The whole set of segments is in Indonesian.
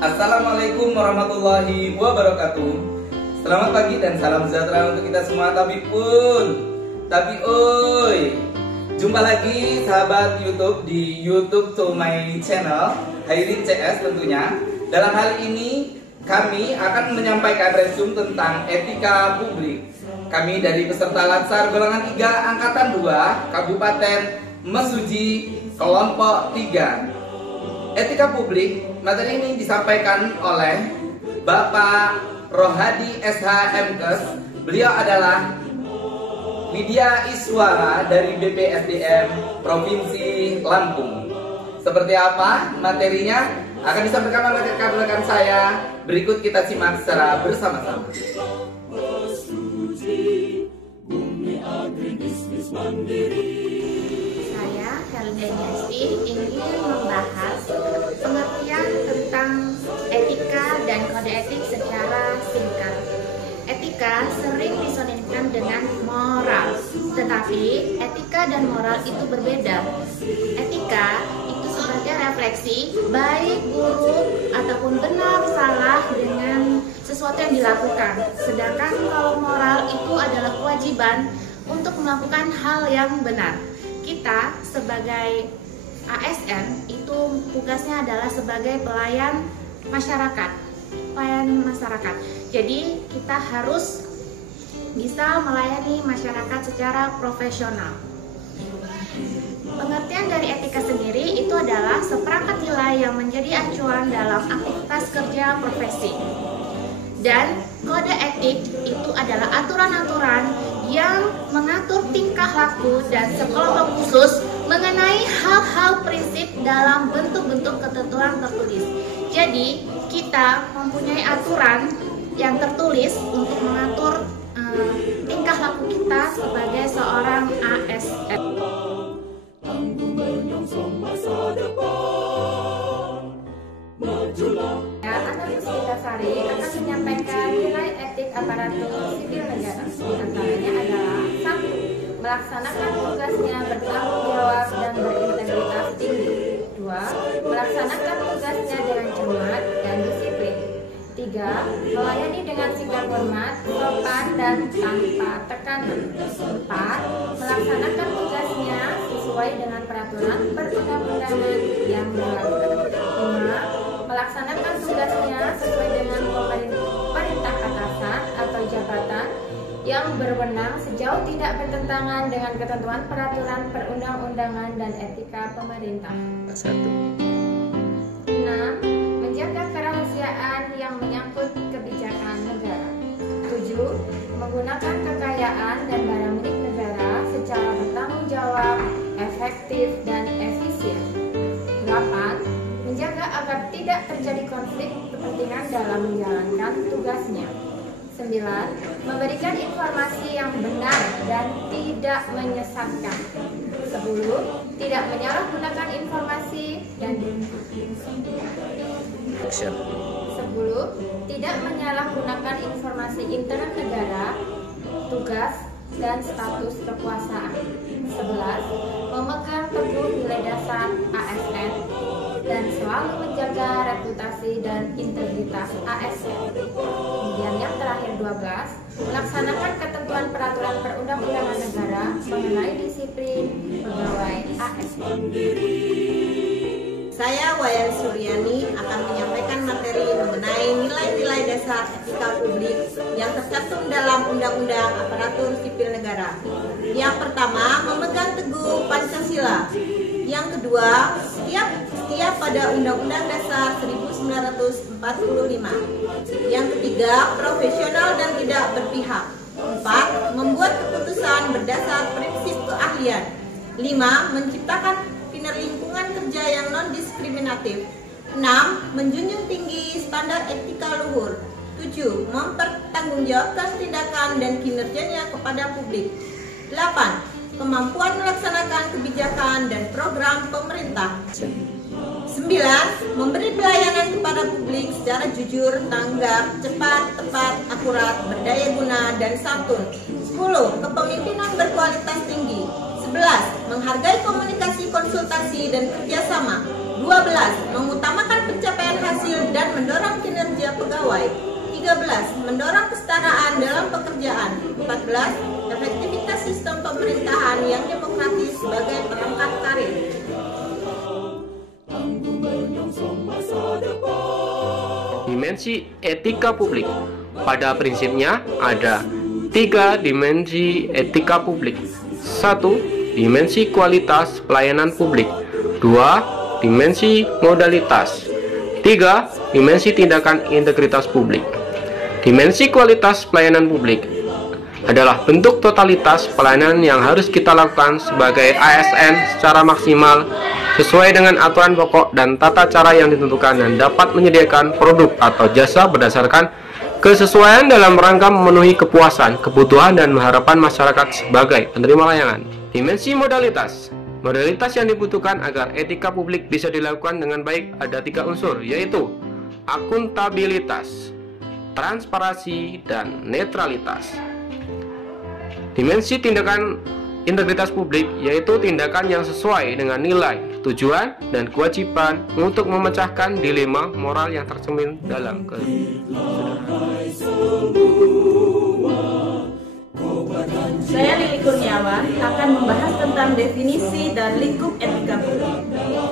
Assalamualaikum warahmatullahi wabarakatuh. Selamat pagi dan salam sejahtera untuk kita semua. Tapi jumpa lagi sahabat YouTube di YouTube to my channel Hairin CS tentunya. Dalam hal ini kami akan menyampaikan resume tentang etika publik. Kami dari peserta Latsar golongan 3 angkatan 2 Kabupaten Mesuji kelompok 3. Etika publik, materi ini disampaikan oleh Bapak Rohadi SHMKes. Beliau adalah Widya Iswara dari BPSDM Provinsi Lampung. Seperti apa materinya akan disampaikan oleh rekan-rekan saya. Berikut kita simak secara bersama-sama. Saya, Herlina Yasfi, ingin membahas pengertian tentang etika dan kode etik secara singkat. Etika sering disandingkan dengan moral, tetapi etika dan moral itu berbeda. Etika itu sebagai refleksi baik buruk ataupun benar salah dengan sesuatu yang dilakukan. Sedangkan kalau moral itu adalah kewajiban untuk melakukan hal yang benar. Kita sebagai ASN itu tugasnya adalah sebagai pelayan masyarakat. Jadi kita harus bisa melayani masyarakat secara profesional. Pengertian dari etika sendiri itu adalah seperangkat nilai yang menjadi acuan dalam aktivitas kerja profesi. Dan kode etik itu adalah aturan-aturan yang mengatur tingkah laku dan sekelompok khusus mengenai hal-hal prinsip dalam bentuk-bentuk ketentuan tertulis. Jadi, kita mempunyai aturan yang tertulis untuk mengatur tingkah laku kita sebagai seorang ASN. Analis Sari akan menyampaikan nilai etik aparatur sipil negara. Di antaranya adalah 1. Melaksanakan tugasnya bertanggung jawab dan berintegritas tinggi. 2. Melaksanakan tugasnya dengan cermat dan disiplin. 3. Melayani dengan sikap hormat, sopan dan tanpa tekanan. 4. Melaksanakan tugasnya sesuai dengan peraturan perundang-undangan yang berlaku. 5. Melaksanakan tugasnya sesuai dengan perintah atasan atau jabatan yang berwenang sejauh tidak bertentangan dengan ketentuan peraturan perundang-undangan dan etika pemerintah. 1. 6. Menjaga kerahasiaan yang menyangkut kebijakan negara. 7. Menggunakan kekayaan dan barang milik negara secara bertanggung jawab, efektif, dan efisien. 8. Menjaga agar tidak terjadi konflik kepentingan dalam menjalankan tugasnya. 9. Memberikan informasi yang benar dan tidak menyesatkan. 10. Tidak menyalahgunakan informasi dan 10. Tidak menyalahgunakan informasi internal negara, tugas, dan status kekuasaan. 11. Memegang teguh nilai dasar ASN dan selalu menjaga reputasi dan integritas ASN. Kemudian yang terakhir 12, melaksanakan ketentuan peraturan perundang-undangan negara mengenai disiplin pegawai ASN. Saya Wayan Suryani akan menyampaikan materi mengenai nilai-nilai dasar etika publik yang tercantum dalam Undang-Undang Aparatur Sipil Negara. Yang pertama, memegang teguh Pancasila. Yang kedua, setia pada Undang-Undang Dasar 1945. Yang ketiga, profesional dan tidak berpihak. 4. Membuat keputusan berdasar prinsip keahlian. 5. Menciptakan lingkungan kerja yang non-diskriminatif. 6. Menjunjung tinggi standar etika luhur. 7. Mempertanggungjawabkan tindakan dan kinerjanya kepada publik. 8. Kemampuan melaksanakan kebijakan dan program pemerintah. 9. Memberi pelayanan kepada publik secara jujur, tanggap, cepat, tepat, akurat, berdaya guna, dan santun. 10. Kepemimpinan berkualitas tinggi. 11. Menghargai komunikasi, konsultasi, dan kerjasama. 12. Mengutamakan pencapaian hasil dan mendorong kinerja pegawai. 13. Mendorong kesetaraan dalam pekerjaan. 14. Efektivitas sistem pemerintahan yang demokratis sebagai perangkat karir. Dimensi etika publik. Pada prinsipnya ada 3 dimensi etika publik. 1. Dimensi kualitas pelayanan publik. 2. Dimensi modalitas. 3. Dimensi tindakan integritas publik. Dimensi kualitas pelayanan publik adalah bentuk totalitas pelayanan yang harus kita lakukan sebagai ASN secara maksimal sesuai dengan aturan pokok dan tata cara yang ditentukan dan dapat menyediakan produk atau jasa berdasarkan kesesuaian dalam rangka memenuhi kepuasan, kebutuhan, dan harapan masyarakat sebagai penerima layanan. Dimensi modalitas. Modalitas yang dibutuhkan agar etika publik bisa dilakukan dengan baik ada 3 unsur, yaitu akuntabilitas, transparansi, dan netralitas. Dimensi tindakan integritas publik yaitu tindakan yang sesuai dengan nilai, tujuan, dan kewajiban untuk memecahkan dilema moral yang tercermin dalam Saya Lili Kurniawan akan membahas tentang definisi dan lingkup etika publik.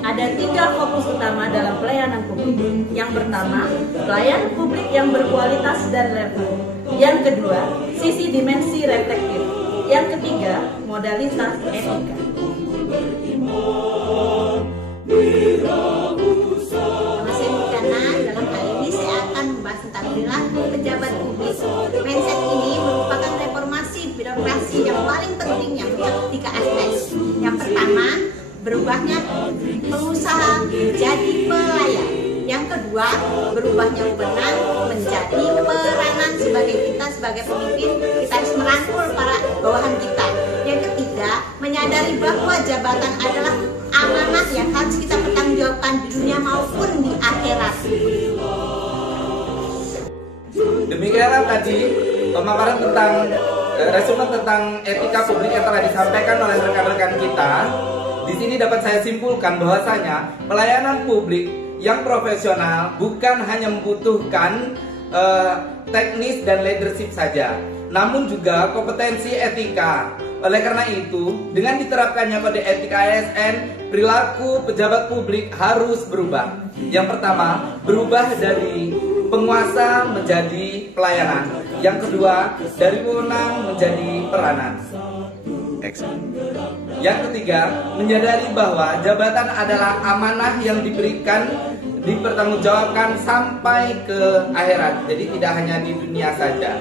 Ada 3 fokus utama dalam pelayanan publik. Yang pertama, pelayanan publik yang berkualitas dan relevan. Yang kedua, sisi dimensi reflektif. Yang ketiga, modalitas etika. Saya Mukana, dalam hal ini saya akan membahas tentang perilaku pejabat publik. Mindset ini merupakan reformasi birokrasi yang paling penting yang mencakup 3 aspek. Yang pertama, berubahnya pengusaha menjadi pelayan. Yang kedua, berubahnya wewenang menjadi peranan kita sebagai pemimpin, kita harus merangkul para bawahan kita. Yang ketiga, menyadari bahwa jabatan adalah amanah yang harus kita pertanggungjawabkan di dunia maupun di akhirat. Demikianlah tadi pemaparan tentang resume tentang etika publik yang telah disampaikan oleh rekan-rekan kita. Di sini dapat saya simpulkan bahwasanya pelayanan publik yang profesional bukan hanya membutuhkan teknis dan leadership saja, namun juga kompetensi etika. Oleh karena itu, dengan diterapkannya kode etika ASN, perilaku pejabat publik harus berubah. Yang pertama, berubah dari penguasa menjadi pelayanan. Yang kedua, dari wewenang menjadi peranan. Yang ketiga, menyadari bahwa jabatan adalah amanah yang diberikan, dipertanggungjawabkan sampai ke akhirat. Jadi tidak hanya di dunia saja.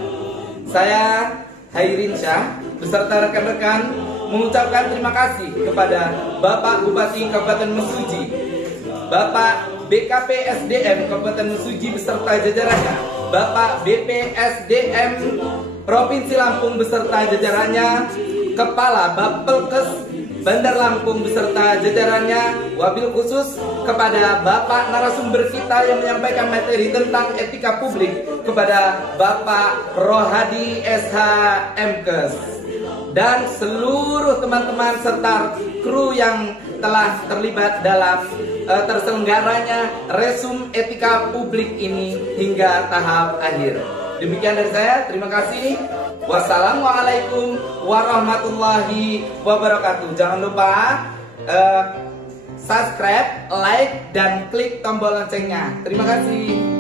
Saya Hairin Syah beserta rekan-rekan mengucapkan terima kasih kepada Bapak Bupati Kabupaten Mesuji, Bapak BKP SDM Kabupaten Mesuji beserta jajarannya, Bapak BPSDM Provinsi Lampung beserta jajarannya, Kepala Bapelkes Bandar Lampung beserta jajarannya, wabil khusus kepada Bapak narasumber kita yang menyampaikan materi tentang etika publik, kepada Bapak Rohadi SH Mkes, dan seluruh teman-teman serta kru yang telah terlibat dalam terselenggaranya resume etika publik ini hingga tahap akhir. Demikian dari saya, terima kasih. Wassalamualaikum warahmatullahi wabarakatuh. Jangan lupa subscribe, like, dan klik tombol loncengnya. Terima kasih.